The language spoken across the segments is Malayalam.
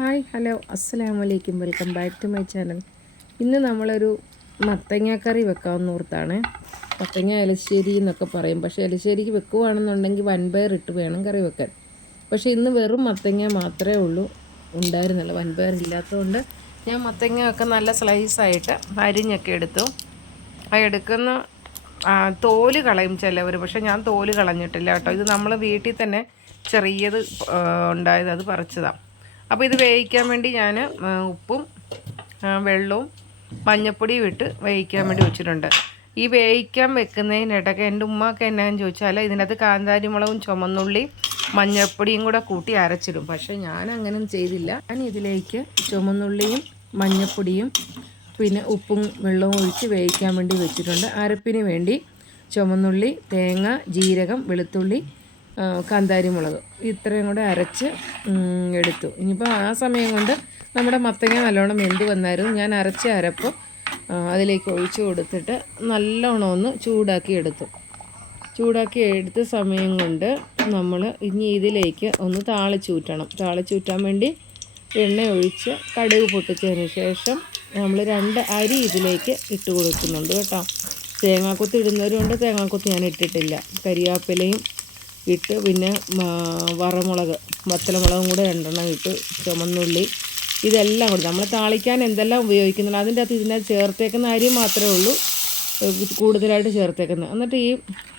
ഹായ് ഹലോ അസ്സലാമു അലൈക്കും welcome back to my channel. ഇന്ന് നമ്മളൊരു മത്തങ്ങ കറി വെക്കാമെന്ന് ഓർത്താണ്. മത്തങ്ങ എലശ്ശേരി എന്നൊക്കെ പറയും, പക്ഷേ എലശ്ശേരിക്ക് വെക്കുവാണെന്നുണ്ടെങ്കിൽ വൻപയർ ഇട്ട് വേണം കറി വെക്കാൻ. പക്ഷേ ഇന്ന് വെറും മത്തങ്ങ മാത്രമേ ഉള്ളൂ ഉണ്ടായിരുന്നുള്ളൂ, വൻപയർ ഇല്ലാത്തതുകൊണ്ട് ഞാൻ മത്തങ്ങയൊക്കെ നല്ല സ്ലൈസായിട്ട് അരിഞ്ഞൊക്കെ എടുത്തു. ആ എടുക്കുന്ന തോല് കളയും ചിലവർ, പക്ഷേ ഞാൻ തോല് കളഞ്ഞിട്ടില്ല കേട്ടോ. ഇത് നമ്മൾ വീട്ടിൽ തന്നെ ചെറിയത് ഉണ്ടായത്, അത് പറിച്ചതാണ്. അപ്പോൾ ഇത് വേവിക്കാൻ വേണ്ടി ഞാൻ ഉപ്പും വെള്ളവും മഞ്ഞപ്പൊടിയും ഇട്ട് വേവിക്കാൻ വേണ്ടി വെച്ചിട്ടുണ്ട്. ഈ വേവിക്കാൻ വെക്കുന്നതിനിടയ്ക്ക് എൻ്റെ ഉമ്മക്ക് എന്നാന്ന് ചോദിച്ചാൽ ഇതിനകത്ത് കാന്താരി മുളകും ചുമന്നുള്ളി മഞ്ഞൾപ്പൊടിയും കൂടെ കൂട്ടി അരച്ചിടും. പക്ഷേ ഞാൻ അങ്ങനെ ചെയ്തില്ല. ഞാൻ ഇതിലേക്ക് ചുമന്നുള്ളിയും മഞ്ഞൾപ്പൊടിയും പിന്നെ ഉപ്പും വെള്ളവും ഒഴിച്ച് വേവിക്കാൻ വേണ്ടി വെച്ചിട്ടുണ്ട്. അരപ്പിന് വേണ്ടി ചുമന്നുള്ളി, തേങ്ങ, ജീരകം, വെളുത്തുള്ളി, കാന്താരി മുളക് ഇത്രയും കൂടെ അരച്ച് എടുത്തു. ഇനിയിപ്പോൾ ആ സമയം കൊണ്ട് നമ്മുടെ മത്തങ്ങ നല്ലോണം വെന്ത് വന്നായിരുന്നു. ഞാൻ അരച്ച അരപ്പ് അതിലേക്ക് ഒഴിച്ച് കൊടുത്തിട്ട് നല്ലോണം ഒന്ന് ചൂടാക്കി എടുത്ത സമയം കൊണ്ട് നമ്മൾ ഇനി ഇതിലേക്ക് ഒന്ന് താളിച്ചൂറ്റാൻ വേണ്ടി എണ്ണ ഒഴിച്ച് കടുക് പൊട്ടിച്ചതിന് ശേഷം നമ്മൾ 2 അരി ഇതിലേക്ക് ഇട്ട് കൊടുക്കുന്നുണ്ട് കേട്ടോ. തേങ്ങാക്കൊത്ത് ഇടുന്നവരുണ്ട്, തേങ്ങാക്കൊത്ത് ഞാൻ ഇട്ടിട്ടില്ല. കരിയാപ്പിലയും ഇട്ട് പിന്നെ വറമുളക് വത്തലമുളകും കൂടെ 2 ഇട്ട് ചുമന്നുള്ളി ഇതെല്ലാം കൂടി നമ്മൾ താളിക്കാൻ എന്തെല്ലാം ഉപയോഗിക്കുന്നുണ്ട് അതിൻ്റെ അകത്ത് ഇതിനകത്ത് ചേർത്തേക്കുന്ന അരി മാത്രമേ ഉള്ളൂ കൂടുതലായിട്ട് ചേർത്തേക്കുന്നത്. എന്നിട്ട് ഈ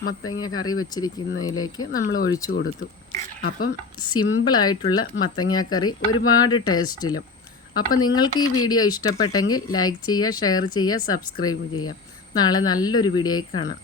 മത്തങ്ങ കറി വെച്ചിരിക്കുന്നതിലേക്ക് നമ്മൾ ഒഴിച്ചു കൊടുത്തു. അപ്പം സിമ്പിളായിട്ടുള്ള മത്തങ്ങ കറി ഒരുപാട് ടേസ്റ്റിലും. അപ്പം നിങ്ങൾക്ക് ഈ വീഡിയോ ഇഷ്ടപ്പെട്ടെങ്കിൽ ലൈക്ക് ചെയ്യുക, ഷെയർ ചെയ്യുക, സബ്സ്ക്രൈബ് ചെയ്യുക. നാളെ നല്ലൊരു വീഡിയോയിൽ കാണാം.